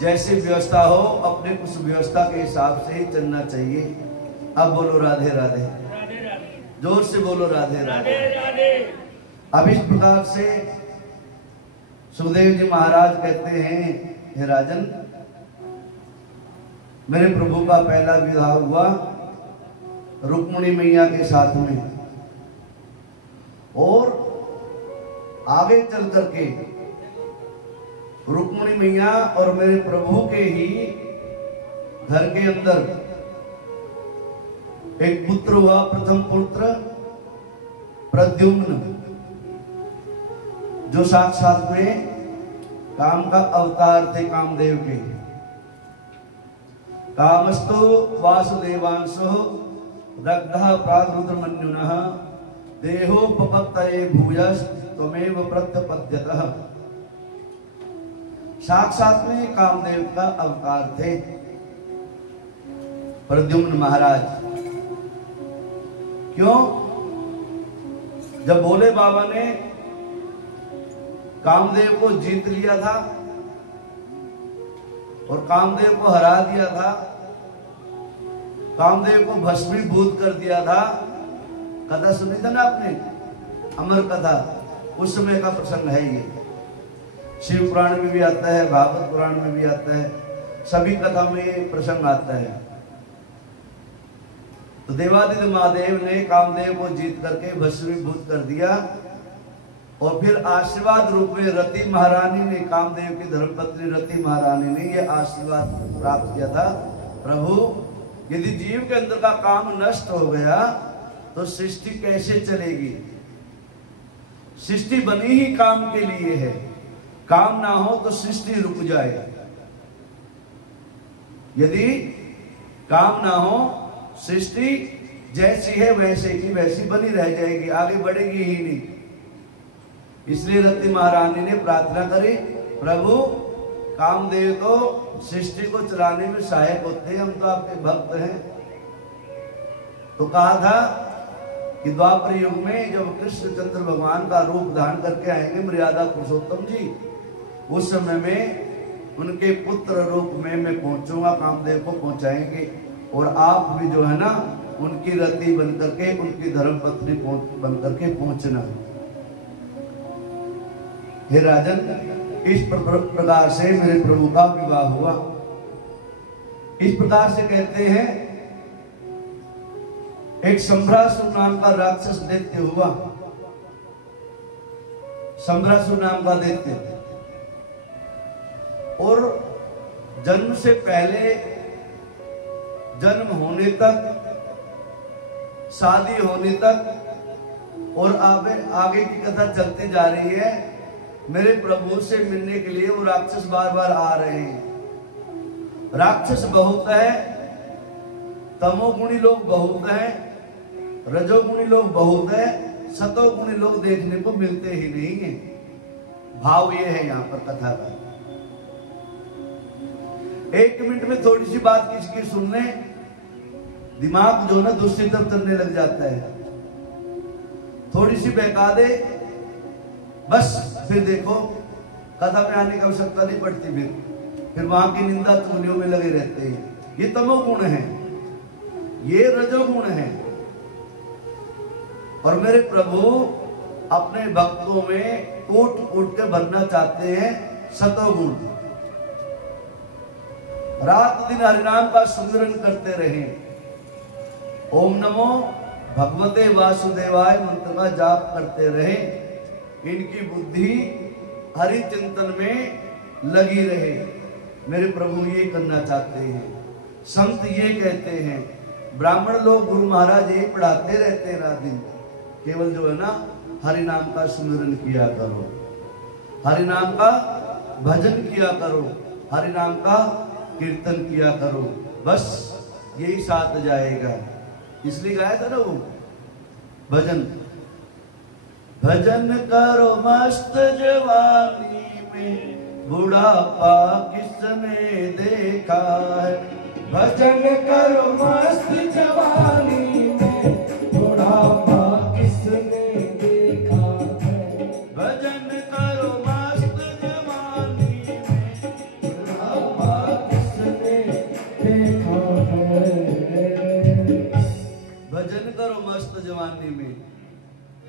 जैसी व्यवस्था हो अपने उस व्यवस्था के हिसाब से ही चलना चाहिए। अब बोलो राधे राधे, जोर से बोलो राधे राधे। अब इस प्रकार से सुखदेव जी महाराज कहते हैं, हे राजन, मेरे प्रभु का पहला विवाह हुआ रुक्मिणी मैया के साथ में, और आगे चल करके रुक्मिणी मैया और मेरे प्रभु के ही घर के अंदर एक पुत्र हुआ, प्रथम पुत्र प्रद्युम्न, जो साक्षात में काम का अवतार थे कामदेव के। कामस्तु वासुदेवांशो दग्धः प्रागरुद्रमन्युनः देहोपपत्तये भूयस् त्वमेव प्रत्यपद्यतः। साक्षात में कामदेव का अवतार थे प्रद्युम्न महाराज। क्यों? जब भोले बाबा ने कामदेव को जीत लिया था और कामदेव को हरा दिया था, कामदेव को भस्मीभूत कर दिया था, कथा सुनी था ना आपने, अमर कथा, उस समय का प्रसंग है ये। शिव पुराण में भी आता है, भागवत पुराण में भी आता है, सभी कथा में ये प्रसंग आता है। तो देवादित्य महादेव ने कामदेव को जीत करके भस्मीभूत कर दिया, और फिर आशीर्वाद रूप में रति महारानी ने, कामदेव की धर्मपत्नी रति महारानी ने ये आशीर्वाद प्राप्त किया था, प्रभु यदि जीव के अंदर का काम नष्ट हो गया तो सृष्टि कैसे चलेगी? सृष्टि बनी ही काम के लिए है, काम ना हो तो सृष्टि रुक जाए। यदि काम ना हो, सृष्टि जैसी है वैसे की वैसी बनी रह जाएगी, आगे बढ़ेगी ही नहीं। इसलिए रति महारानी ने प्रार्थना करी, प्रभु कामदेव तो सृष्टि को चलाने में सहायक होते हैं, हम तो आपके भक्त हैं। तो कहा था कि द्वापर युग में जब कृष्णचंद्र भगवान का रूप धारण करके आएंगे मर्यादा पुरुषोत्तम जी, उस समय में उनके पुत्र रूप में मैं पहुंचूंगा, कामदेव को पहुंचाएंगे, और आप भी जो है ना उनकी रति बन करके, उनकी धर्मपत्नी बन करके पहुंचना। हे राजन, इस प्रकार से मेरे प्रभु का विवाह हुआ। इस प्रकार से कहते हैं एक संभ्रासुर नाम का राक्षस दैत्य हुआ, संभ्रासुर नाम का दैत्य, और जन्म से पहले, जन्म होने तक, शादी होने तक और आगे की कथा चलती जा रही है। मेरे प्रभु से मिलने के लिए वो राक्षस बार बार आ रहे हैं। राक्षस बहुत है, तमोगुणी लोग बहुत हैं, रजोगुणी लोग बहुत है, सतोगुणी लोग देखने को मिलते ही नहीं है। भाव ये है यहाँ पर कथा का। एक मिनट में थोड़ी सी बात किसकी सुनने दिमाग जो ना दूसरी तरफ चलने लग जाता है, थोड़ी सी बहका दे बस, फिर देखो कथा में आने की आवश्यकता नहीं पड़ती, फिर वहां की निंदा चुगलियों में लगे रहते हैं। ये तमोगुण है, ये रजोगुण है। और मेरे प्रभु अपने भक्तों में कूट कूट के भरना चाहते हैं सतोगुण। रात दिन हरिनाम का सुमिरन करते रहे, ओम नमो भगवते वासुदेवाय मंत्र का जाप करते रहे, इनकी बुद्धि हरि चिंतन में लगी रहे। मेरे प्रभु ये करना चाहते हैं। संत ये कहते हैं, ब्राह्मण लोग गुरु महाराज ये पढ़ाते रहते हैं रात दिन, केवल जो है ना हरि नाम का सुमिरन किया करो, हरि नाम का भजन किया करो, हरि नाम का कीर्तन किया करो, बस यही साथ जाएगा। इसलिए गाया था ना वो भजन, भजन करो मस्त जवानी में, बुढ़ापा किसने देखा है। भजन करो मस्त जवानी में, बुढ़ापा किसने देखा है। भजन करो मस्त जवानी में, बुढ़ापा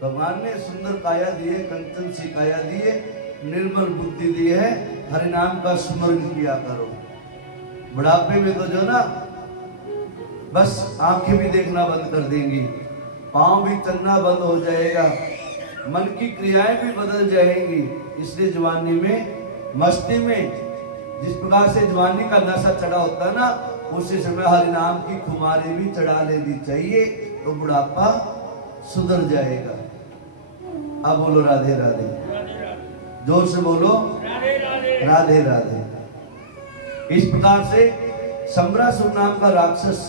भगवान ने सुंदर काया दी है, कंचन सी काया दी है, निर्मल बुद्धि दी है, हरि नाम का स्मरण किया करो। बुढ़ापे में तो जो ना बस आंखें भी देखना बंद कर देंगी, पांव भी चलना बंद हो जाएगा, मन की क्रियाएं भी बदल जाएंगी। इसलिए जवानी में, मस्ती में, जिस प्रकार से जवानी का नशा चढ़ा होता है ना, उसी समय हरि नाम की खुमारी भी चढ़ा लेनी चाहिए, तो बुढ़ापा सुधर जाएगा। अब बोलो राधे राधे, जोर से बोलो राधे राधे। इस प्रकार से सम्रासुर नाम का राक्षस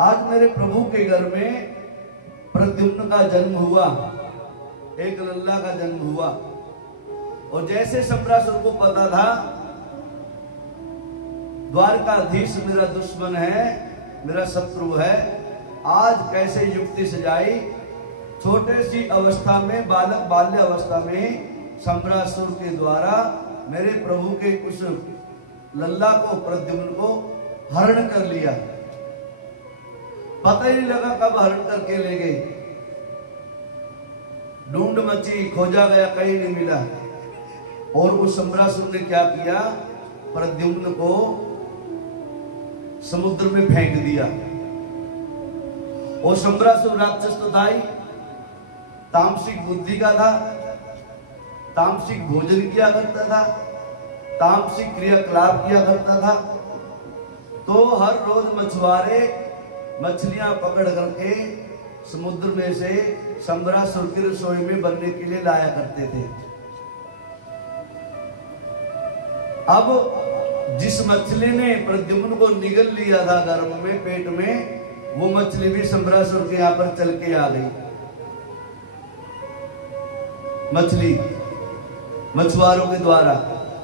आज मेरे प्रभु के घर में प्रद्युम्न का जन्म हुआ, एक लल्ला का जन्म हुआ। और जैसे सम्रासुर को पता था द्वारकाधीश मेरा दुश्मन है, मेरा शत्रु है, आज कैसे युक्ति सजाई, छोटे सी अवस्था में, बाल्य अवस्था में सम्रासुर के द्वारा मेरे प्रभु के उस लल्ला को, प्रद्युम्न को हरण कर लिया। पता ही नहीं लगा कब हरण करके ले गए। ढूंढ मची, खोजा गया, कहीं नहीं मिला। और उस सम्रासुर ने क्या किया, प्रद्युम्न को समुद्र में फेंक दिया। और सम्रासुर राक्षस तो था ही, तामसिक बुद्धि का था, तामसिक भोजन किया करता था, तामसिक क्रियाकलाप किया करता था। तो हर रोज मछुआरे मछलियां पकड़ करके समुद्र में से सम्रासुर की रसोई में बनने के लिए लाया करते थे। अब जिस मछली ने प्रद्युम्न को निगल लिया था गर्भ में, पेट में, वो मछली भी सम्रासुर के यहां पर चल के आ गई। मछली मछुआरों के द्वारा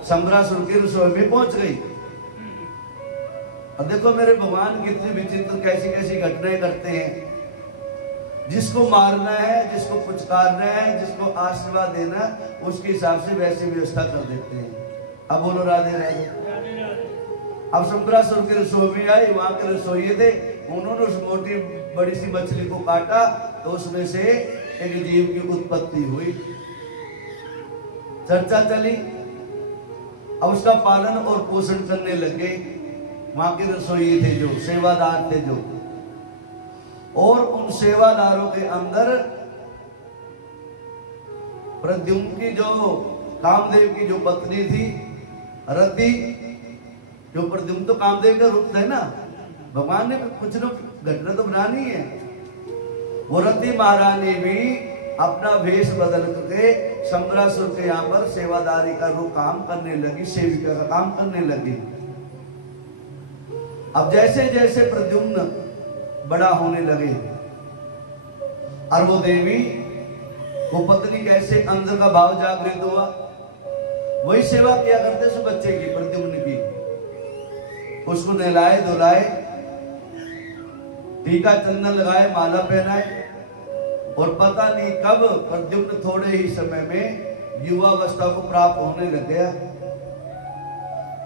सम्रासुर की रसोई में पहुंच गई। अब देखो मेरे भगवान कितनी विचित्र कैसी कैसी घटनाएं करते हैं। जिसको मारना है, जिसको पुचकारना है, जिसको आशीर्वाद देना, उसके हिसाब से वैसी व्यवस्था कर देते हैं। अब बोलो राधे राधे। अब सम्रासुर की रसोई में आई, वहां के रसोई थे, उन्होंने उस मोटी बड़ी सी मछली को काटा, तो उसमें से एक जीव की उत्पत्ति हुई। चर्चा चली, अब उसका पालन और पोषण करने लगे। वहां के रसोई थे जो, सेवादार थे जो, और उन सेवादारों के अंदर प्रद्युम्न की जो, कामदेव की जो पत्नी थी रति, जो प्रद्युम्न तो कामदेव का रूप है ना, भगवान ने कुछ न घटना तो बनानी है। वो रति महारानी भी अपना भेष बदल करके सम्रासुर के यहाँ पर सेवादारी का रूप काम करने लगी, सेविका का काम करने लगी। अब जैसे जैसे प्रद्युम्न बड़ा होने लगे, और वो देवी, वो पत्नी कैसे अंदर का भाव जागृत हुआ, वही सेवा किया करते उस बच्चे की, प्रद्युम्न की। उसको नहलाए धुलाए, टीका चंदन लगाए, माला पहनाए, और पता नहीं कब प्रद्युम्न थोड़े ही समय में युवावस्था को प्राप्त होने लग गया।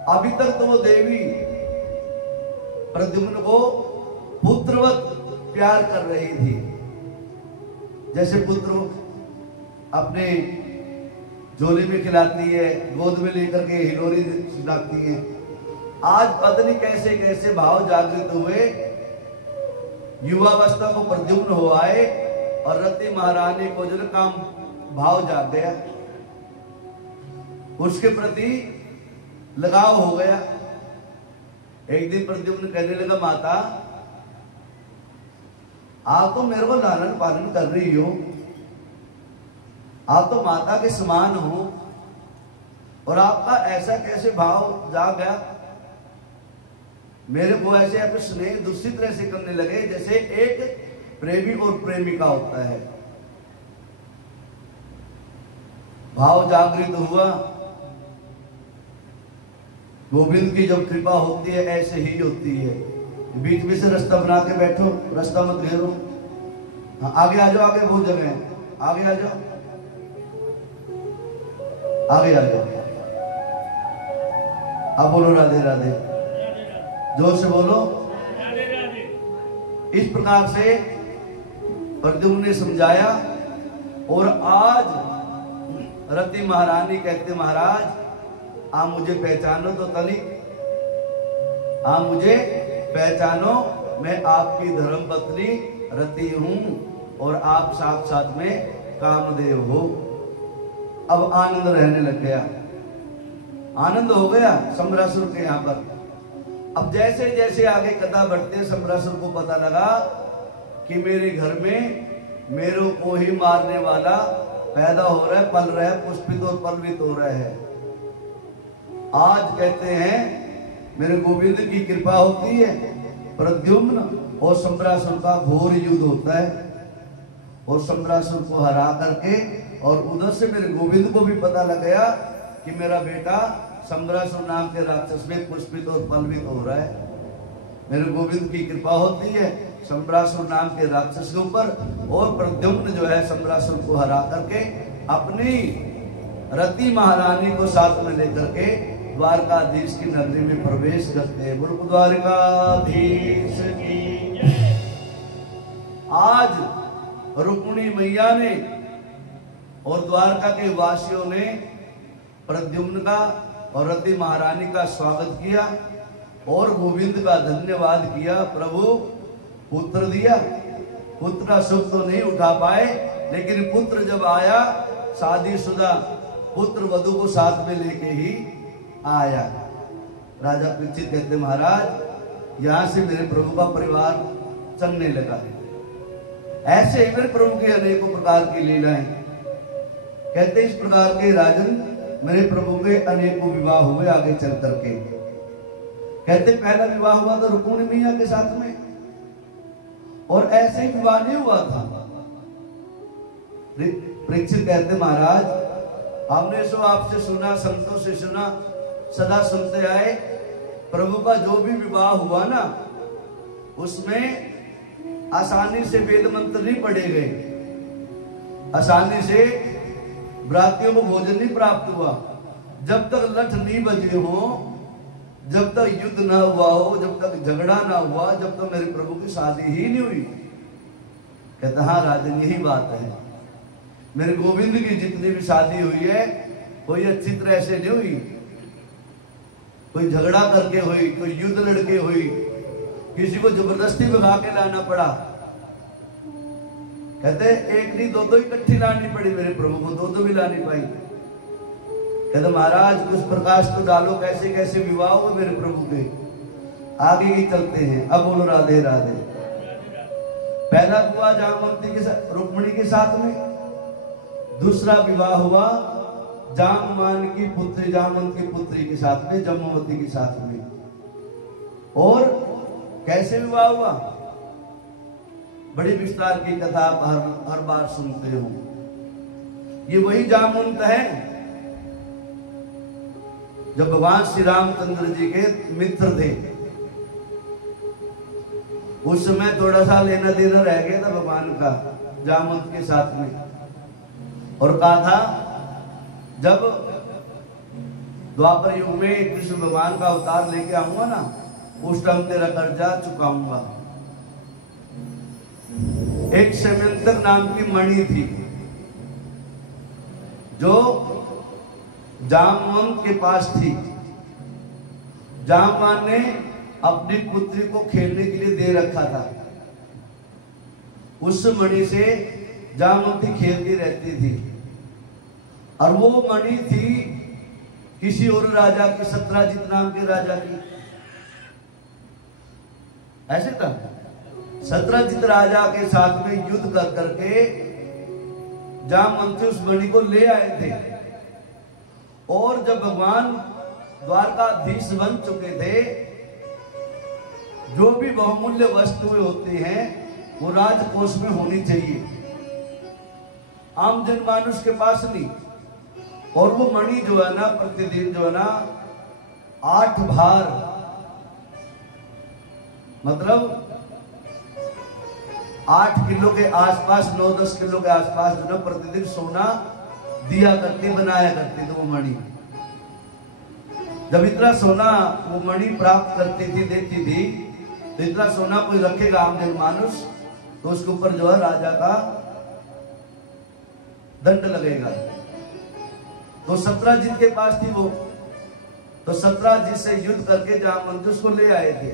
अभी तक तो वो देवी प्रद्युम्न को पुत्रवत प्यार कर रही थी, जैसे पुत्र अपने झोली में खिलाती है, गोद में लेकर के हिलोरी सुनाती है। आज पता नहीं कैसे कैसे भाव जागृत हुए, युवावस्था को प्रद्युम्न हो आए, और रति महारानी को जो काम भाव जाग गया, उसके प्रति लगाव हो गया। एक दिन प्रद्युम्न कहने लगा, माता आप तो मेरे को लालन पालन कर रही हो, आप तो माता के समान हो, और आपका ऐसा कैसे भाव जाग गया, मेरे को ऐसे आप स्नेह दूसरी तरह से करने लगे, जैसे एक प्रेमी और प्रेमिका होता है। भाव जागृत हुआ। गोविंद की जब कृपा होती है ऐसे ही होती है। बीच में से रास्ता बना के बैठो, रास्ता मत घेरो। हाँ, आगे आ जाओ, आगे बहुत जगह है, आगे आ जाओ, आगे आ जाओ। अब बोलो राधे राधे, जोर से बोलो। इस प्रकार से प्रद्युम्न ने समझाया और आज रति महारानी कहते महाराज आप मुझे पहचानो तो तली, आप मुझे पहचानो, मैं आपकी धर्मपत्नी रति हूं और आप साथ में कामदेव हो। अब आनंद रहने लग गया, आनंद हो गया सम्रासुर के यहाँ पर। अब जैसे जैसे आगे कथा बढ़ते सम्रासुर को पता लगा कि मेरे घर में मेरे को ही मारने वाला पैदा हो रहा है, पल रहा है, पुष्पित और पलवित हो रहा है। आज कहते हैं मेरे गोविंद की कृपा होती है, प्रद्युम्न और सम्रासुर का घोर युद्ध होता है और सम्रासुर को हरा करके, और उधर से मेरे गोविंद को भी पता लग गया कि मेरा बेटा सम्रासुर नाम के राक्षस में पुष्पित और पलवित हो रहा है। मेरे गोविंद की कृपा होती है सम्रासुर नाम के राक्षस के ऊपर, और प्रद्युम्न जो है सम्रासुर को हरा करके अपनी रति महारानी को साथ में लेकर के द्वारकाधीश की नगरी में प्रवेश करते हैं। बोलो द्वारकाधीश की जय। आज रुक्मिणी मैया ने और द्वारका के वासियों ने प्रद्युम्न का और रति महारानी का स्वागत किया और गोविंद का धन्यवाद किया। प्रभु पुत्र दिया, पुत्र का सुख तो नहीं उठा पाए, लेकिन पुत्र जब आया शादीशुदा पुत्र वधु को साथ में लेके ही आया। राजा परीक्षित कहते महाराज यहां से मेरे प्रभु का परिवार चलने लगा। ऐसे ही मेरे प्रभु की अनेकों प्रकार की लीलाएं, कहते इस प्रकार के राजन मेरे प्रभु के अनेकों विवाह हुए आगे चल करके। कहते पहला विवाह हुआ था रुक्मिणी मैया के साथ में, और ऐसे ही विवाह नहीं हुआ था। परीक्षित कहते महाराज हमने सो आपसे सुना, संतों से सुना, सदा सुनते आए, प्रभु का जो भी विवाह हुआ ना उसमें आसानी से वेद मंत्र नहीं पढ़े गए, आसानी से व्रातियों को भोजन नहीं प्राप्त हुआ। जब तक लठ नहीं बजे हो, जब तक युद्ध ना हुआ हो, जब तक झगड़ा ना हुआ, जब तक मेरे प्रभु की शादी ही नहीं हुई। कहता हाँ राजन यही बात है, मेरे गोविंद की जितनी भी शादी हुई है कोई अच्छी तरह से नहीं हुई, कोई झगड़ा करके हुई, कोई युद्ध लड़के हुई, किसी को जबरदस्ती भगा के लाना पड़ा। कहते एक नहीं दो इकट्ठी लानी पड़ी, मेरे प्रभु को दो भी लानी पाई। कहते महाराज कुछ प्रकाश तो डालो, कैसे कैसे विवाह हुए मेरे प्रभु के, आगे ही चलते हैं। अब बोलो राधे राधे। पहला हुआ जामवंती के साथ, रुक्मिणी के साथ में, दूसरा विवाह हुआ जामवान की पुत्री, जामवंत की पुत्री के साथ में, जम्मवती के साथ में। और कैसे विवाह हुआ बड़ी विस्तार की कथा आप हर बार सुनते हो। ये वही जामवंत है जब भगवान श्री रामचंद्र जी के मित्र थे, उस समय थोड़ा सा लेना देना रह गया था भगवान का जामवंत के साथ में, और कहा था जब द्वापर युग में कृष्ण भगवान का अवतार लेके आऊंगा ना, उस टाइम तेरा कर्जा चुकाऊंगा। एक समंतक नाम की मणि थी जो जामवंत के पास थी। जामवान ने अपनी पुत्री को खेलने के लिए दे रखा था, उस मणि से जामवंती खेलती रहती थी, और वो मणि थी किसी और राजा की, सत्राजित नाम के राजा की। ऐसे था, सत्राजित राजा के साथ में युद्ध कर करके जामवंती उस मणि को ले आए थे, और जब भगवान द्वारकाधीश बन चुके थे, जो भी बहुमूल्य वस्तुएं होती हैं वो राजकोष में होनी चाहिए, आम जनमानुष के पास नहीं। और वो मणि जो है ना प्रतिदिन जो है ना 8 भार, मतलब 8 किलो के आसपास, 9-10 किलो के आसपास जो ना प्रतिदिन सोना दिया करती, बनाया करती थी वो मणि। जब इतना सोना वो मणि प्राप्त करती थी, देती थी, तो इतना सोना कोई रखेगा आम जनमानुष, तो उसके ऊपर जो है राजा का दंड लगेगा। तो सत्रजित के पास थी वो, तो सत्रजित से युद्ध करके जामवंत उसको ले आए थे।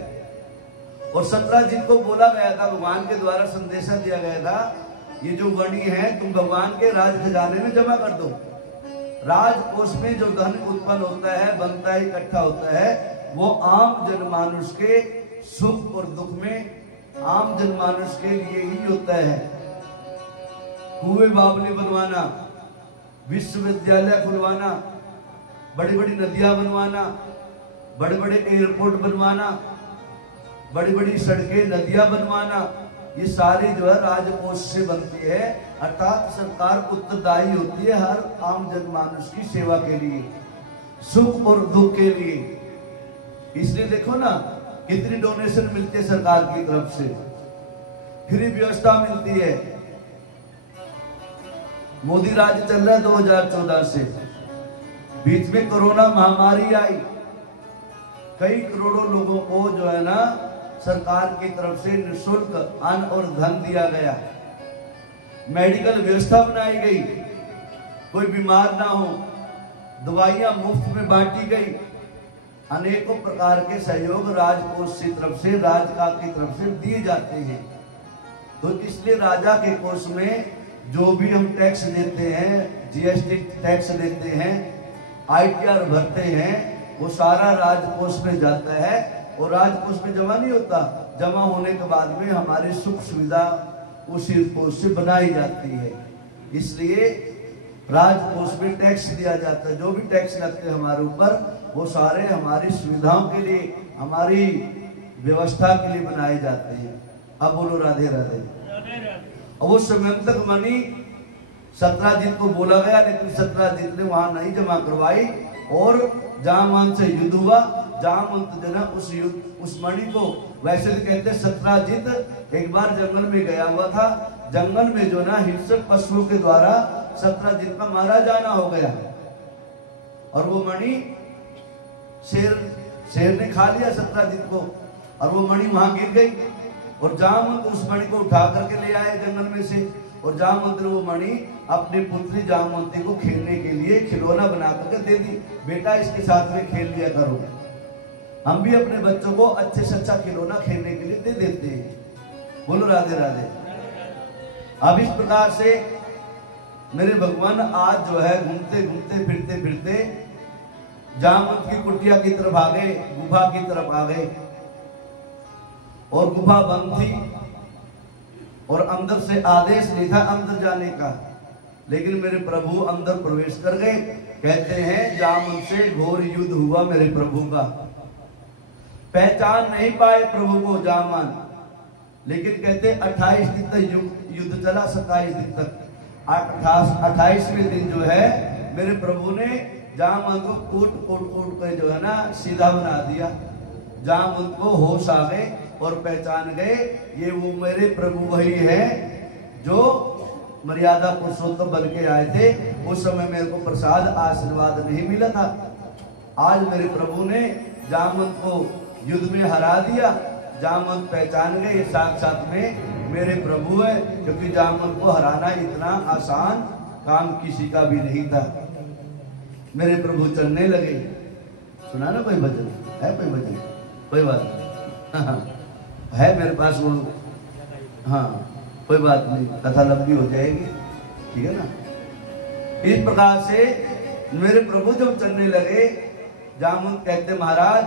और सत्रजित को बोला गया था, भगवान के द्वारा संदेशा दिया गया था, ये जो वणी है तुम भगवान के राज खजाने में जमा कर दो। राजकोष में जो धन उत्पन्न होता है, बनता है, इकट्ठा होता है, वो आम जनमानुष के सुख और दुख में आम जनमानुष के लिए ही होता है। कुएं बावली बनवाना, विश्वविद्यालय खुलवाना, बड़ी बड़ी नदियां बनवाना, बड़े बड़े एयरपोर्ट बनवाना, बड़ी बड़ी सड़कें नदियां बनवाना, ये सारी जो है राजकोष से बनती है। अर्थात सरकार उत्तरदायी होती है हर आम जनमानुष की सेवा के लिए, सुख और दुख के लिए। इसलिए देखो ना कितनी डोनेशन मिलती है सरकार की तरफ से, फ्री व्यवस्था मिलती है। मोदी राज चल रहा है 2014 से, बीच में कोरोना महामारी आई, कई करोड़ों लोगों को जो है ना सरकार की तरफ से निःशुल्क अन्न और धन दिया गया, मेडिकल व्यवस्था बनाई गई, कोई बीमार ना हो, दवाइयां मुफ्त में बांटी गई, अनेकों प्रकार के सहयोग राजकोष की तरफ से, राजकाज की तरफ से दिए जाते हैं। तो इसलिए राजा के कोष में जो भी हम टैक्स देते हैं, जीएसटी टैक्स देते हैं, आईटीआर भरते हैं, वो सारा राजकोष में जाता है। और राजकोष में जमा नहीं होता, जमा होने के बाद में हमारी सुख सुविधा उसी कोष से बनाई जाती है। इसलिए राजकोष में टैक्स दिया जाता है, जो भी टैक्स लगते हैं हमारे ऊपर, वो सारे हमारी सुविधाओं के लिए, हमारी व्यवस्था के लिए बनाए जाते हैं। अब बोलो राधे राधे। अब वो समंतक मणि सत्रजित को बोला गया, लेकिन सत्रजित ने वहां नहीं जमा करवाई और जामवंत से युद्ध हुआ। जामवंत जो ना उस मणि को, वैसे तो कहते सत्रजित एक बार जंगल में गया हुआ था, जंगल में जो ना हिंसक पशुओं के द्वारा सत्रजित का मारा जाना हो गया, और वो मणि शेर ने खा लिया सत्रजित को, और वो मणि वहां गिर गई। और जामवंत उस मणि को उठा करके ले आए जंगल में से, और जामवंत ने वो मणि अपनी पुत्री जामवंती को खेलने के लिए खिलौना बना करके दे दी, बेटा इसके साथ में खेल लिया करो। हम भी अपने बच्चों को अच्छे से अच्छा खिलौना खेलने के लिए दे देते हैं। बोलो राधे राधे। अब इस प्रकार से मेरे भगवान आज जो है घूमते घूमते फिरते फिरते जामवंत की कुटिया की तरफ आ गए, गुफा की तरफ आ गए, और गुफा बंद थी और अंदर से आदेश नहीं था अंदर जाने का, लेकिन मेरे प्रभु अंदर प्रवेश कर गए। कहते हैं जामवंत से घोर युद्ध हुआ मेरे प्रभु का, पहचान नहीं पाए प्रभु को जामवंत, लेकिन कहते 28 दिन तक युद्ध चला, 27 दिन तक। 28वें दिन जो है मेरे प्रभु ने जामवंत को कूट कर जो है ना सीधा बना दिया। जामवंत को होश आ गए और पहचान गए, ये वो मेरे प्रभु वही है जो मर्यादा पुरुषोत्तम बन के आए थे। उस समय मेरे को प्रसाद आशीर्वाद नहीं मिला था, आज मेरे प्रभु ने जामवंत को युद्ध में हरा दिया। जामवंत पहचान गए ये साक्षात में मेरे प्रभु है, क्योंकि जामवंत को हराना इतना आसान काम किसी का भी नहीं था। मेरे प्रभु चलने लगे। सुना ना कोई भजन है? कोई भजन? कोई बात है मेरे पास वो, हाँ कोई बात नहीं, कथा लंबी हो जाएगी, ठीक है ना। इस प्रकार से मेरे प्रभु जब चलने लगे, जामवंत कहते महाराज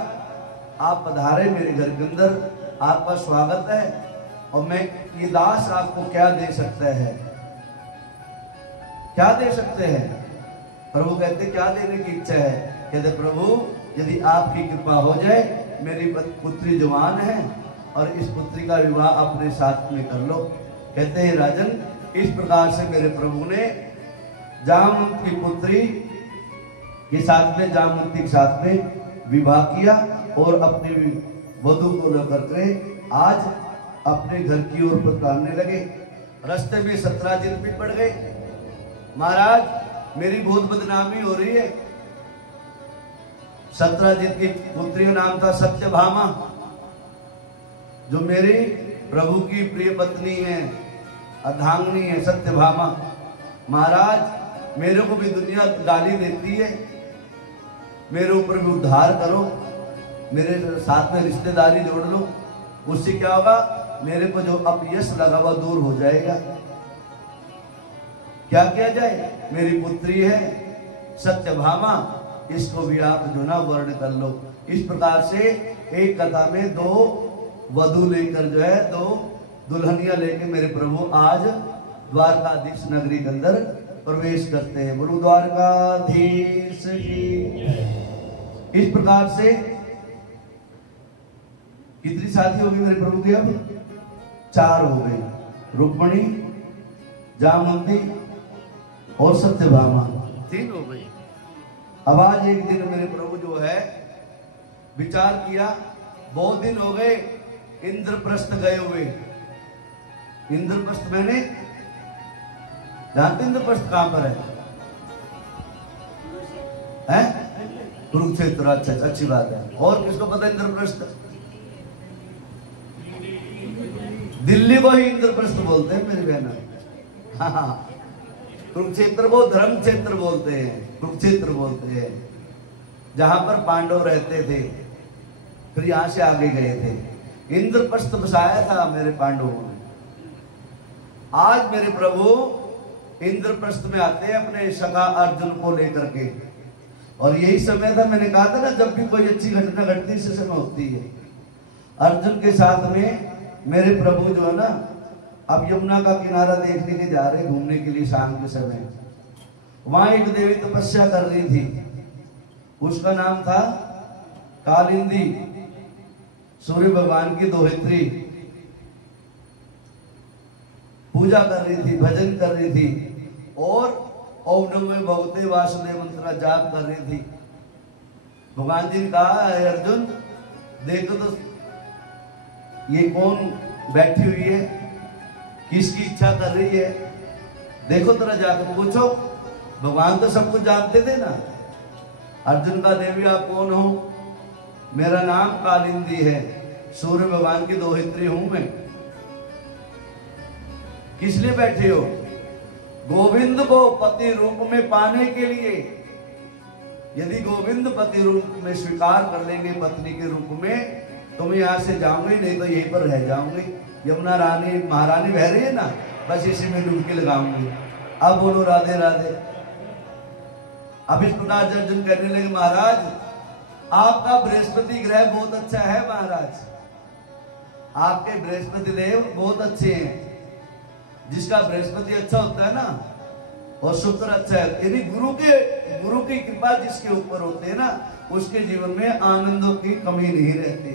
आप पधारे मेरे घर के अंदर, आपका स्वागत है, और मैं ये दास आपको क्या दे सकता है? क्या दे सकते हैं? प्रभु कहते क्या देने की इच्छा है? कहते प्रभु यदि आपकी कृपा हो जाए, मेरी पुत्री जवान है और इस पुत्री का विवाह अपने साथ में कर लो। कहते हैं राजन, इस प्रकार से मेरे प्रभु ने जामवंत की पुत्री के साथ में, जामवंती के साथ में विवाह किया और अपनी वधू को लेकर के आज अपने घर की ओर पधारने लगे। रास्ते में सत्रजित भी पड़ गए, महाराज मेरी बहुत बदनामी हो रही है। सत्रजित की पुत्री का नाम था सत्यभामा, जो मेरी प्रभु की प्रिय पत्नी है, अर्धांगिनी है सत्यभामा। महाराज मेरे को भी दुनिया गाली देती है, मेरे ऊपर भी उद्धार करो, मेरे साथ में रिश्तेदारी जोड़ लो, उससे क्या होगा, मेरे को जो अपयश लगा हुआ दूर हो जाएगा। क्या किया जाए, मेरी पुत्री है सत्यभामा, इसको भी आप जो ना वर्ण कर लो। इस प्रकार से एक कथा में दो वधू लेकर जो है, दो दुल्हनिया लेकर मेरे प्रभु आज द्वारकाधीश नगरी के अंदर प्रवेश करते हैं। गुरु द्वारकाधीश की। इस प्रकार से कितनी शादी होगी मेरे प्रभु की, अब 4 हो गई, रुक्मणी, जामवंती और सत्यभामा 3 हो गई। अब आज एक दिन मेरे प्रभु जो है विचार किया, बहुत दिन हो गए इंद्रप्रस्थ गए हुए। इंद्रप्रस्थ मैंने जानते, इंद्रप्रस्थ कहां पर है? कुरुक्षेत्र। अच्छा, अच्छी बात है। और किसको पता है इंद्रप्रस्थ? दिल्ली को ही इंद्रप्रस्थ बोलते हैं मेरी बहन। हाँ, कुरुक्षेत्र को धर्म क्षेत्र बोलते हैं, कुरुक्षेत्र बोलते हैं, जहां पर पांडव रहते थे, फिर यहां से आगे गए थे। इंद्रप्रस्थ बसाया था मेरे पांडवों ने। आज मेरे प्रभु इंद्रप्रस्थ में आते हैं अपने सखा अर्जुन को लेकर के, और यही समय था, मैंने कहा था ना, जब भी कोई अच्छी घटना घटती है इस समय होती है। अर्जुन के साथ में मेरे प्रभु जो है ना, अब यमुना का किनारा देखने के जा रहे, घूमने के लिए शाम के समय। वहां एक देवी तपस्या कर रही थी, उसका नाम था कालिंदी, सूर्य भगवान की दोहित्री। पूजा कर रही थी, भजन कर रही थी, और ओम नमो भगवते वासुदेव मंत्र का जाप कर रही थी। भगवान जी ने कहा, अर्जुन देखो तो ये कौन बैठी हुई है, किसकी इच्छा कर रही है, देखो तेरा जाकर पूछो। भगवान तो सब कुछ जानते थे ना। अर्जुन का, देवी आप कौन हो? मेरा नाम कालिंदी है, सूर्य भगवान की दोहित्री हूं मैं। किस लिए बैठे हो? गोविंद को पति रूप में पाने के लिए। यदि गोविंद पति रूप में स्वीकार कर लेंगे पत्नी के रूप में, तो मैं यहां से जाऊंगी, नहीं तो यहीं पर रह जाऊंगी। यमुना रानी महारानी बह रही है ना, बस इसी में डुबकी लगाऊंगी। अब बोलो राधे राधे। अब इस प्रकार अर्जुन कहने लगे, महाराज आपका बृहस्पति ग्रह बहुत अच्छा है महाराज, आपके बृहस्पति देव बहुत अच्छे हैं। जिसका बृहस्पति अच्छा होता है ना, और शुक्र अच्छा है, यदि गुरु की कृपा जिसके ऊपर होते है ना, उसके जीवन में आनंदों की कमी नहीं रहती।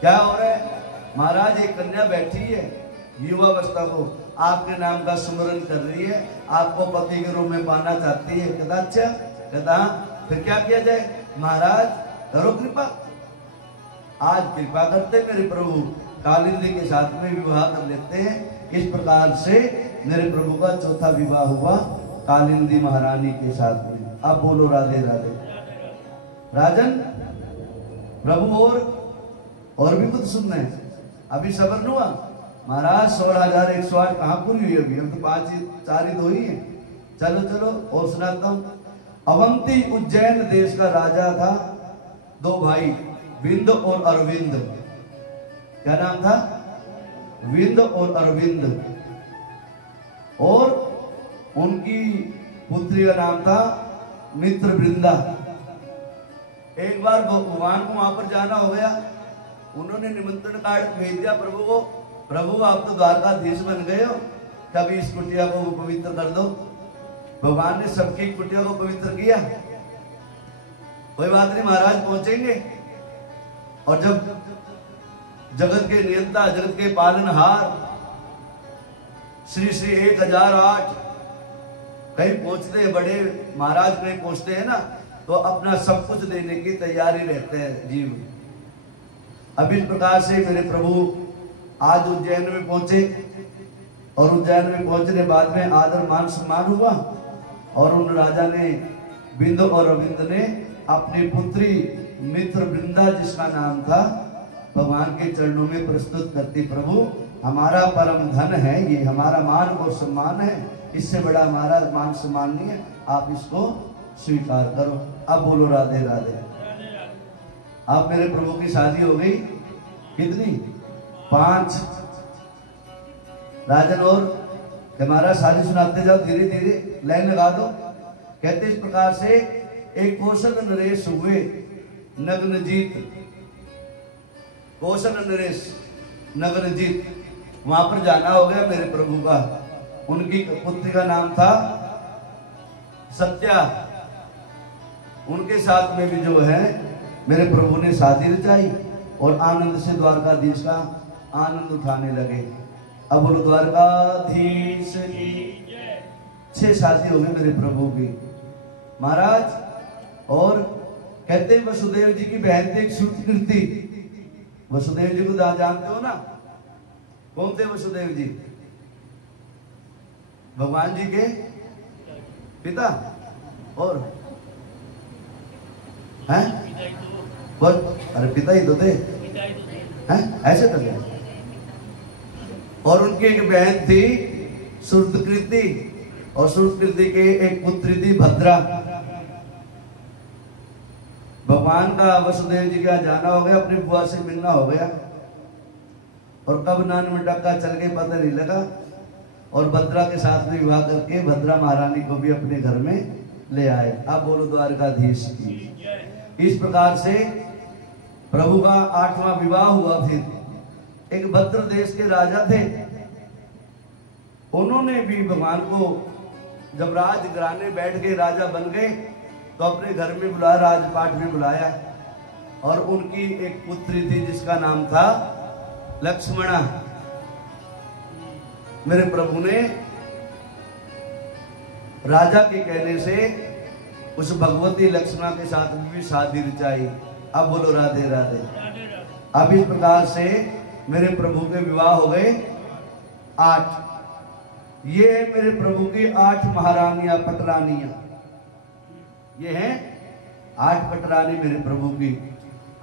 क्या हो रहा है महाराज, एक कन्या बैठी है युवावस्था को, आपके नाम का सुमरन कर रही है, आपको पति के रूप में पाना चाहती है। कहता अच्छा, कहता फिर क्या किया जाए महाराज, करो कृपा। आज कृपा करते मेरे प्रभु, कालिंदी के साथ में विवाह कर लेते हैं। इस प्रकार से मेरे प्रभु का चौथा विवाह हुआ कालिंदी महारानी के साथ में। अब बोलो राधे राधे। राजन प्रभु और भी कुछ सुनना है, अभी सबर न हुआ महाराज। 16,108 कहां पूरी हुई अभी, हम तो 4 ही 2 ही है। चलो चलो और सुनाता हूं। अवंती उज्जैन देश का राजा था, 2 भाई, विंद और अरविंद। क्या नाम था? विंद और अरविंद। और उनकी पुत्री का नाम था मित्र वृंदा। एक बार भगवान को वहां पर जाना हो गया, उन्होंने निमंत्रण कार्ड भेज दिया प्रभु को, प्रभु आप तो द्वारकाधीश बन गए हो, कभी इस कुटिया को पवित्र कर दो। भगवान ने सबकी कुटिया को पवित्र किया। कोई बात नहीं महाराज, पहुंचेंगे। और जब जगत के नियंता, जगत के पालनहार श्री श्री 1008 कहीं पहुंचते हैं, बड़े महाराज कहीं पहुंचते हैं ना, तो अपना सब कुछ देने की तैयारी रहते हैं जीव। अब इस प्रकार से मेरे प्रभु आज उज्जैन में पहुंचे, और उज्जैन में पहुंचने बाद में आदर मान सम्मान हुआ, और उन राजा ने, विंद और अरविंद ने अपनी पुत्री मित्र वृंदा, जिसका नाम था, भगवान के चरणों में प्रस्तुत करती, प्रभु हमारा परम धन है, ये हमारा मान और सम्मान है, इससे बड़ा हमारा मान सम्मान नहीं है, आप इसको स्वीकार करो। अब बोलो राधे राधे। अब मेरे प्रभु की शादी हो गई कितनी? 5। राजन और हमारा शादी सुनाते जाओ, धीरे धीरे लाइन लगा दो। कहते इस प्रकार से एक कौशल नरेश हुए नग्नजीत, कौशल नरेश नग्नजीत, वहां पर जाना हो गया मेरे प्रभु का। उनकी पुत्री का नाम था सत्या। उनके साथ में भी जो है मेरे प्रभु ने शादी रचाई और आनंद से द्वारकाधीश का आनंद उठाने लगे। अब बोलो द्वारकाधीश की 6 शादी हो गई मेरे प्रभु की महाराज। और कहते हैं वसुदेव जी की बहन थी एक सुकृति। वसुदेव जी को जानते हो ना? कौन थे वसुदेव जी? भगवान जी के पिता और हैं? अरे पिता ही तो थे, हैं? ऐसे तो क्या? और उनकी एक बहन थी सुकृति, और सुकृति के एक पुत्री थी भद्रा। भगवान का वसुदेव जी का जाना हो गया, अपनी बुआ से मिलना हो गया, और कब 9 मिनट का चल के पता नहीं लगा, और भद्रा के साथ में विवाह करके भद्रा महारानी को भी अपने घर में ले आए। अब बोलो द्वारकाधीश की। इस प्रकार से प्रभु का 8वां विवाह हुआ। फिर एक भद्र देश के राजा थे, उन्होंने भी भगवान को जब राजघराने बैठ गए, राजा बन गए, तो अपने घर में बुलाया, राजपाट में बुलाया, और उनकी एक पुत्री थी जिसका नाम था लक्ष्मणा। मेरे प्रभु ने राजा के कहने से उस भगवती लक्ष्मणा के साथ भी शादी रचाई। अब बोलो राधे राधे। अब इस प्रकार से मेरे प्रभु के विवाह हो गए 8। ये है मेरे प्रभु की 8 महारानियां, पटरानियां। ये हैं 8 पटरानी मेरे प्रभु की।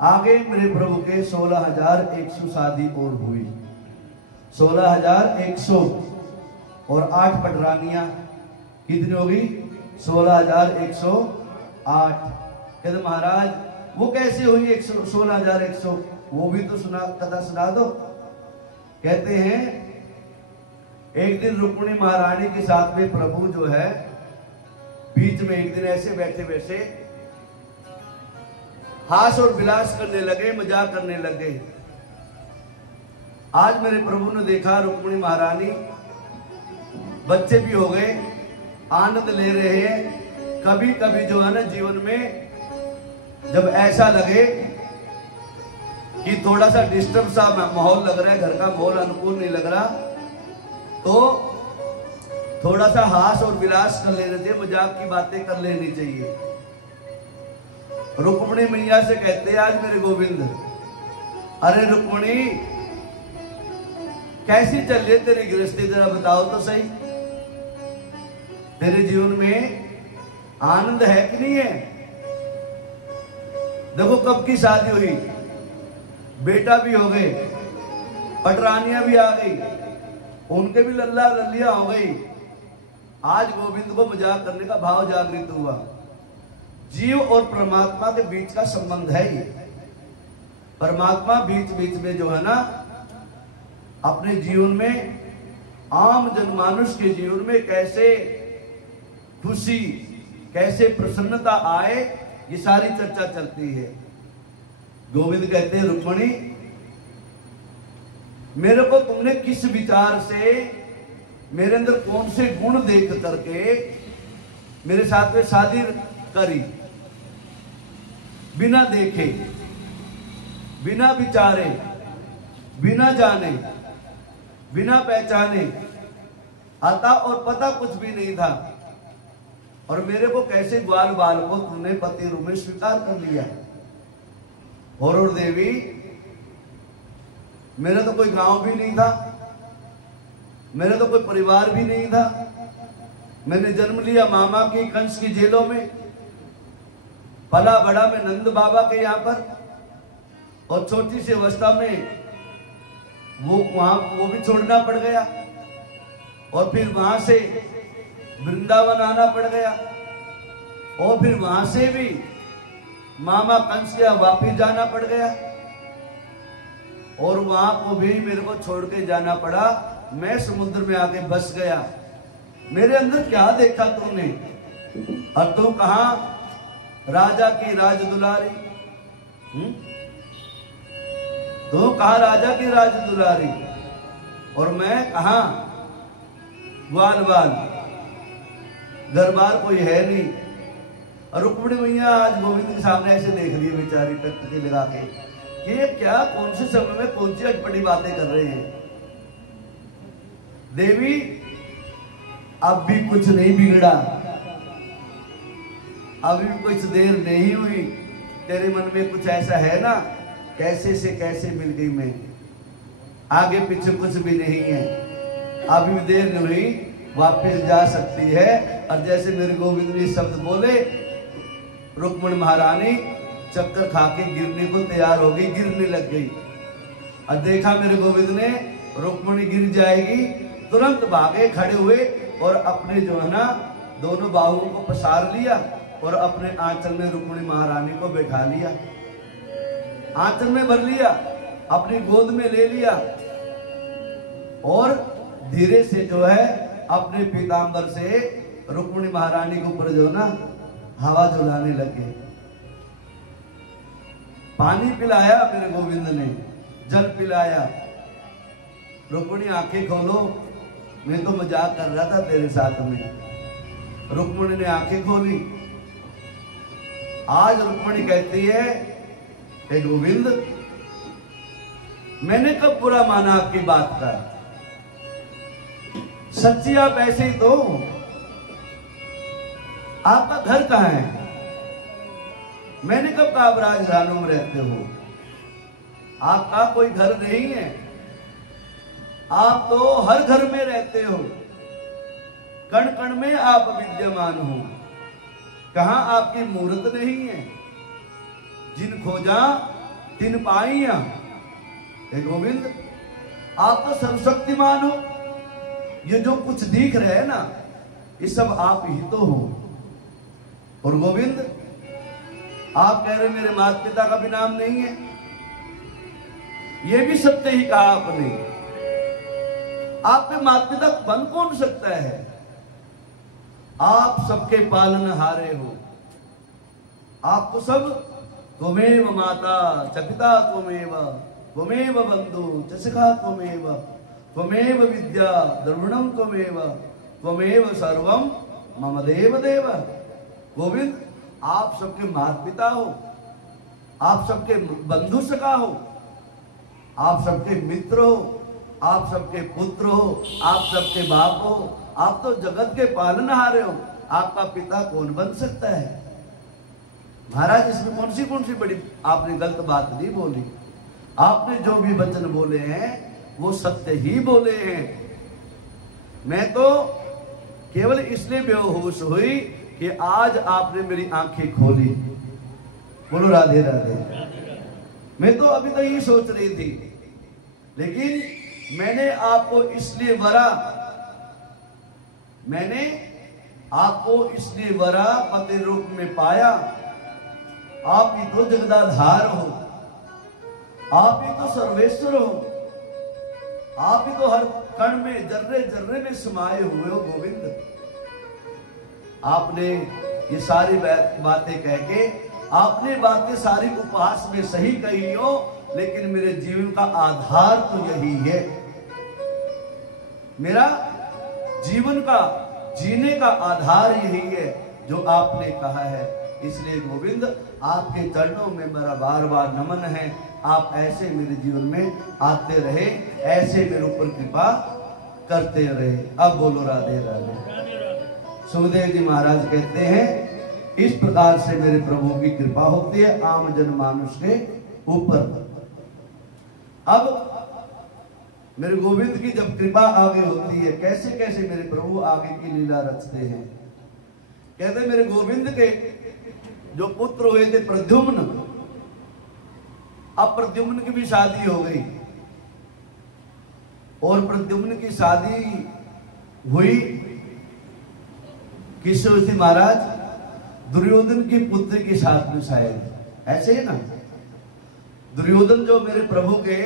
आगे मेरे प्रभु के 16,100 शादी और हुई। 16,100 और 8 पटरानियां कितनी होगी? 16,108। कहते महाराज वो कैसे हुई 16,100? वो भी तो सुना, कथा सुना दो। कहते हैं एक दिन रुक्मिणी महारानी के साथ में प्रभु जो है बीच में एक दिन ऐसे बैठे बैठे हास और विलास करने लगे, मजाक करने लगे। आज मेरे प्रभु ने देखा रुक्मिणी महारानी, बच्चे भी हो गए, आनंद ले रहे हैं। कभी कभी जो है ना जीवन में जब ऐसा लगे कि थोड़ा सा डिस्टर्ब सा माहौल लग रहा है, घर का माहौल अनुकूल नहीं लग रहा, तो थोड़ा सा हास और विलास कर लेने चाहिए, मजाक की बातें कर लेनी चाहिए। रुक्मिणी मैया से कहते हैं आज मेरे गोविंद, अरे रुक्मिणी कैसी चल रही है तेरी गृहस्थी, जरा बताओ तो सही। तेरे जीवन में आनंद है कि नहीं है? देखो कब की शादी हुई, बेटा भी हो गए, पटरानियां भी आ गई, उनके भी लल्ला लल्लिया हो गई। आज गोविंद को मजाक करने का भाव जागृत हुआ। जीव और परमात्मा के बीच का संबंध है ये। परमात्मा बीच बीच में जो है ना अपने जीवन में, आम जनमानुष के जीवन में कैसे खुशी, कैसे प्रसन्नता आए, ये सारी चर्चा चलती है। गोविंद कहते हैं रुक्मिणी मेरे को तुमने किस विचार से, मेरे अंदर कौन से गुण देख करके मेरे साथ में शादी करी, बिना देखे, बिना विचारे, बिना जाने, बिना पहचाने, आता और पता कुछ भी नहीं था, और मेरे को कैसे ग्वाल बाल को तुमने पति रूप में स्वीकार कर लिया। और देवी मेरा तो कोई गांव भी नहीं था, मेरा तो कोई परिवार भी नहीं था, मैंने जन्म लिया मामा की कंस की जेलों में, पला बड़ा में नंद बाबा के यहाँ पर, और छोटी सी अवस्था में वो भी छोड़ना पड़ गया, और फिर वहां से वृंदावन आना पड़ गया, और फिर वहां से भी मामा कंस के वापिस जाना पड़ गया, और वहां को भी मेरे को छोड़ के जाना पड़ा। मैं समुद्र में आके बस गया। मेरे अंदर क्या देखा तूने? और तू कहा राजा की राज दुलारी, तू कहा राजा की राज दुलारी, और मैं कहा ग्वाल बाल, घर बार कोई है नहीं। और रुक्मिणी मैया आज गोविंद के सामने ऐसे देख रही है बेचारी, टकटकी लगा के कि ये क्या, कौन से समय में कौन सी अटपटी बातें कर रहे हैं। देवी अब भी कुछ नहीं बिगड़ा, अभी भी कुछ देर नहीं हुई, तेरे मन में कुछ ऐसा है ना, कैसे से कैसे मिल गई मैं, आगे पीछे कुछ भी नहीं है, अभी भी देर नहीं हुई, वापस जा सकती है। और जैसे मेरे गोविंद ने शब्द बोले, रुक्मिणी महारानी चक्कर खा के गिरने को तैयार हो गई, गिरने लग गई। और देखा मेरे गोविंद ने रुक्मिणी गिर जाएगी, तुरंत भागे, खड़े हुए और अपने जो है ना दोनों बाहुओं को पसार लिया और अपने आंचल में रुक्मिणी महारानी को बैठा लिया, आंचल में भर लिया, अपनी गोद में ले लिया, और धीरे से जो है अपने पीतांबर से रुक्मिणी महारानी के ऊपर जो ना हवा झुलाने लगे। पानी पिलाया मेरे गोविंद ने, जल पिलाया। रुक्मिणी आंखें खोलो, मैं तो मजाक कर रहा था तेरे साथ में। रुक्मिणी ने आंखें खोली। आज रुक्मिणी कहती है, हे गोविंद, मैंने कब बुरा माना आपकी बात का, सच्ची आप ऐसे ही तो। आपका घर कहाँ है? मैंने कब कहा आप राजघरानों में रहते हो? आपका कोई घर नहीं है, आप तो हर घर में रहते हो, कण कण में आप विद्यमान हो। कहां आपकी मूर्त नहीं है? जिन खोजा तिन पाइया। हे गोविंद, आप तो सर्वशक्तिमान हो, ये जो कुछ दिख रहे हैं ना, ये सब आप ही तो हो। और गोविंद, आप कह रहे मेरे माता पिता का भी नाम नहीं है, ये भी सत्य ही कहा आपने। आप पे माता पिता बन कौन सकता है? आप सबके पालनहारे हो, आपको सब त्वमेव माता च पिता त्वमेव, त्वमेव बंधु च सखा त्वमेव, त्वमेव विद्या द्रविणम त्वमेव, त्वमेव सर्वम मम देव देव। गोविंद, आप सबके माता पिता हो, आप सबके बंधु सखा हो, आप सबके मित्र हो, आप सबके पुत्र हो, आप सबके बाप हो, आप तो जगत के पालनहारे हो। आपका पिता कौन बन सकता है? महाराज, इसमें कौन सी बड़ी आपने गलत बात नहीं बोली। आपने जो भी वचन बोले हैं वो सत्य ही बोले हैं। मैं तो केवल इसलिए बेहोश हुई कि आज आपने मेरी आंखें खोली। बोलो राधे राधे। मैं तो अभी तक ये सोच रही थी, लेकिन मैंने आपको इसलिए वरा, मैंने आपको इसलिए वरा पति रूप में पाया। आप ही तो जगदाधार हो, आप ही तो सर्वेश्वर हो, आप ही तो हर कण में जर्रे जर्रे में समाये हुए हो। गोविंद, आपने ये सारी बातें कह के, आपने बातें सारी उपहास में सही कही हो, लेकिन मेरे जीवन का आधार तो यही है। मेरा जीवन का जीने का आधार यही है जो आपने कहा है। इसलिए गोविंद, आपके चरणों में मेरा बार बार नमन है। आप ऐसे मेरे जीवन में आते रहे, ऐसे मेरे ऊपर कृपा करते रहे। अब बोलो राधे राधे। सुखदेव जी महाराज कहते हैं, इस प्रकार से मेरे प्रभु की कृपा होती है आम जन मानुष के ऊपर। अब मेरे गोविंद की जब कृपा आगे होती है, कैसे कैसे मेरे प्रभु आगे की लीला रचते हैं। कहते मेरे गोविंद के जो पुत्र हुए थे प्रद्युम्न, अब प्रद्युम्न की भी शादी हो गई, और प्रद्युम्न की शादी हुई किससे हुई थी महाराज? दुर्योधन की पुत्री के साथ में शायद, ऐसे ही ना। दुर्योधन जो मेरे प्रभु के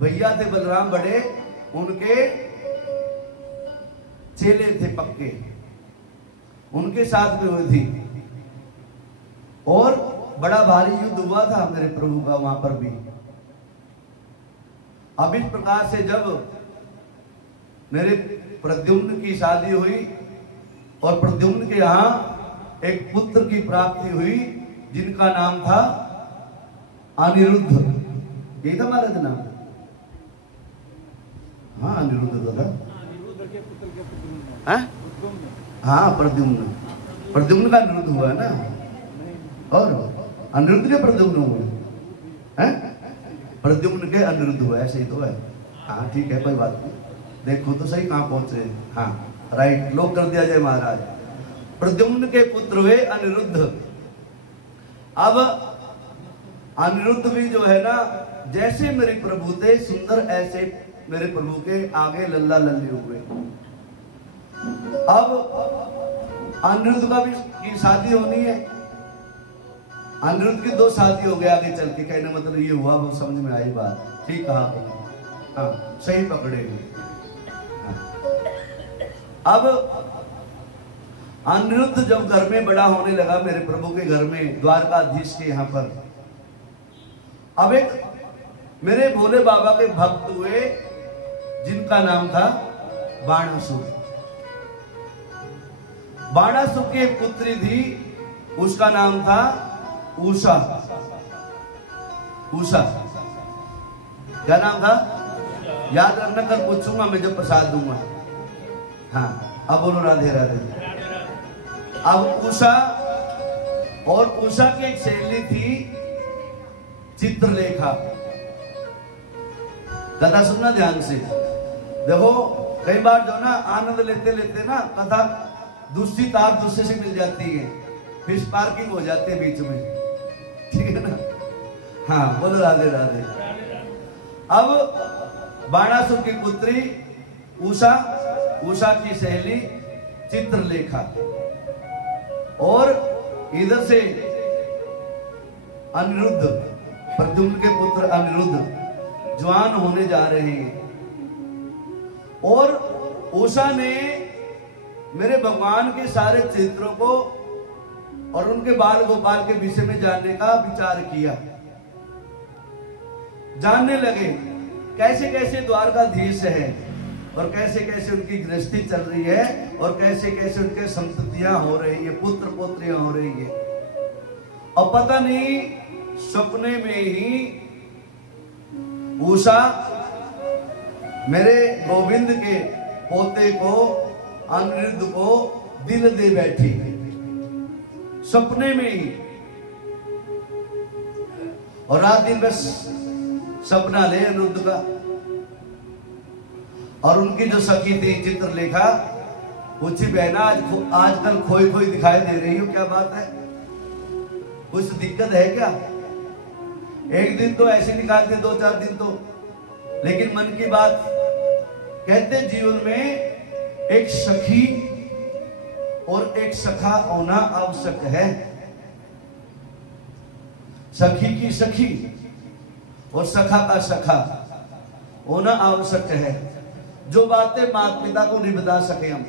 भैया थे बलराम बड़े, उनके चेले थे पक्के, उनके साथ में हुई थी। और बड़ा भारी युद्ध हुआ था मेरे प्रभु का वहां पर भी। अब इस प्रकार से जब मेरे प्रद्युम्न की शादी हुई और प्रद्युम्न के यहां एक पुत्र की प्राप्ति हुई जिनका नाम था अनिरुद्ध। यही था महाराज नाम? हाँ अनिरुद्ध तो था। हाँ प्रद्युम्न, प्रद्युम्न का अनिरुद्ध हुआ ना, और अनिरुद्ध के प्रद्युम्न हुए हैं, प्रद्युम्न के अनिरुद्ध हुआ, ऐसे ही तो है। हाँ ठीक है, कोई बात नहीं, देखो तो सही कहां पहुंचे। हाँ राइट, लोग कर दिया जाए महाराज। प्रद्युम्न के पुत्र हुए अनिरुद्ध। अब अनिरुद्ध भी जो है ना, जैसे मेरे प्रभु थे सुंदर, ऐसे मेरे प्रभु के आगे लल्ला लल्ले हुए। अब अनिरुद्ध का भी की शादी होनी है। अनिरुद्ध की 2 शादी हो गए आगे चल के, कहने मतलब ये हुआ, वो समझ में आई बात। ठीक कहा, हाँ सही पकड़ेगी। अब अनिरुद्ध जब घर में बड़ा होने लगा, मेरे प्रभु के घर में, द्वारकाधीश के यहाँ पर, अब एक मेरे भोले बाबा के भक्त हुए जिनका नाम था बाणासुर। बाणासुर की एक पुत्री थी, उसका नाम था उषा। उषा क्या नाम था? याद रखना, कल पूछूंगा मैं जब प्रसाद दूंगा। हाँ अब बोलो राधे राधे। अब उषा, और उषा की एक सहेली थी चित्रलेखा। कथा सुनना ध्यान से। देखो कई बार जो ना आनंद लेते लेते ना कथा दूसरी तार दूसरे से मिल जाती है, फिर स्पार्किंग हो जाती है बीच में, ठीक है ना। हाँ बोलो राधे राधे। अब बाणासुर की पुत्री उषा, उषा की सहेली चित्रलेखा, और इधर से अनिरुद्ध, प्रद्युम्न के पुत्र अनिरुद्ध जवान होने जा रहे हैं। और उषा ने मेरे भगवान के सारे चरित्रों को और उनके बाल गोपाल के विषय में जानने का विचार किया। जानने लगे कैसे कैसे द्वारकाधीश है, और कैसे कैसे उनकी गृहस्थी चल रही है, और कैसे कैसे उनके संततियां हो रही है, पुत्र पोत्रियां हो रही है। और पता नहीं सपने में ही उषा मेरे गोविंद के पोते को अनिरुद्ध को दिल दे बैठी, सपने में ही। और रात दिन बस सपना ले अनिरुद्ध का। और उनकी जो सखी थी चित्रलेखा, पूछी बहना आजकल खोई खोई दिखाई दे रही हो, क्या बात है, कुछ दिक्कत है क्या? एक दिन तो ऐसे निकालते, 2-4 दिन तो, लेकिन मन की बात। कहते जीवन में एक सखी और एक सखा होना आवश्यक है। सखी की सखी और सखा का सखा होना आवश्यक है। जो बातें माता पिता को नहीं बता सके हम,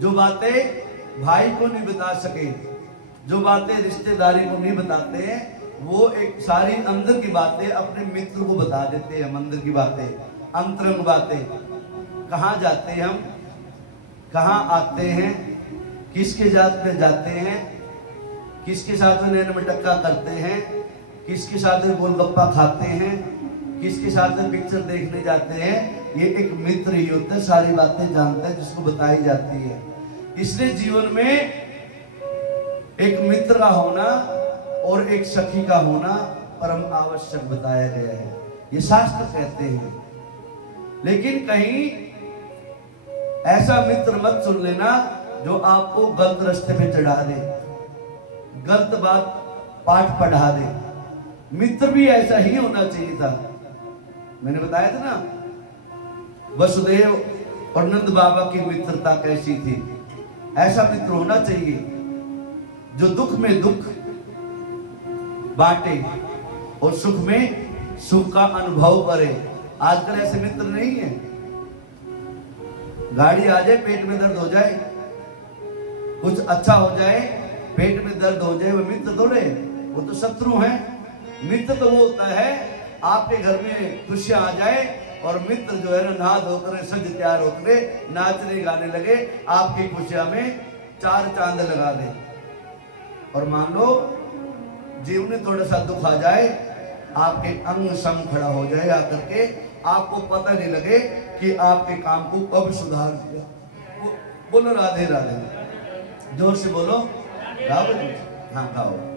जो बातें भाई को नहीं बता सके, जो बातें रिश्तेदारी को नहीं बताते हैं, वो एक सारी अंदर की बातें अपने मित्र को बता देते हैं। अंदर की बातें, अंतरंग बातें, कहाँ जाते हैं हम, कहाँ आते हैं, किसके साथ में जाते हैं, किसके साथ में नैन मटक्का करते हैं, किसके साथ में गोलगप्पा खाते हैं, किसके साथ में पिक्चर देखने जाते हैं। ये एक मित्र ही होता है, सारी बातें जानता है, जिसको बताई जाती है। इसलिए जीवन में एक मित्र का होना और एक सखी का होना परम आवश्यक बताया गया है, ये शास्त्र कहते हैं। लेकिन कहीं ऐसा मित्र मत चुन लेना जो आपको गलत रास्ते पे चढ़ा दे, गलत बात पाठ पढ़ा दे। मित्र भी ऐसा ही होना चाहिए था। मैंने बताया था ना, वसुदेव और नंद बाबा की मित्रता कैसी थी। ऐसा मित्र होना चाहिए जो दुख में दुख बांटे और सुख में सुख का अनुभव करे। आजकल ऐसे मित्र नहीं है। गाड़ी आ जाए पेट में दर्द हो जाए, कुछ अच्छा हो जाए पेट में दर्द हो जाए, वो मित्र थोड़े, वो तो शत्रु हैं। मित्र तो वो होता है आपके घर में खुशियां आ जाए और मित्र जो है ना नहा धोकर सज तैयार होकर नाचने गाने लगे, आपकी खुशियां में 4 चांद लगा दे। और मान लो जीवन में थोड़ा सा दुख आ जाए, आपके अंग संग खड़ा हो जाए आकर के, आपको पता नहीं लगे कि आपके काम को कब सुधार दिया। बोलो राधे राधे, जोर से बोलो राधे। हाँ गाओ।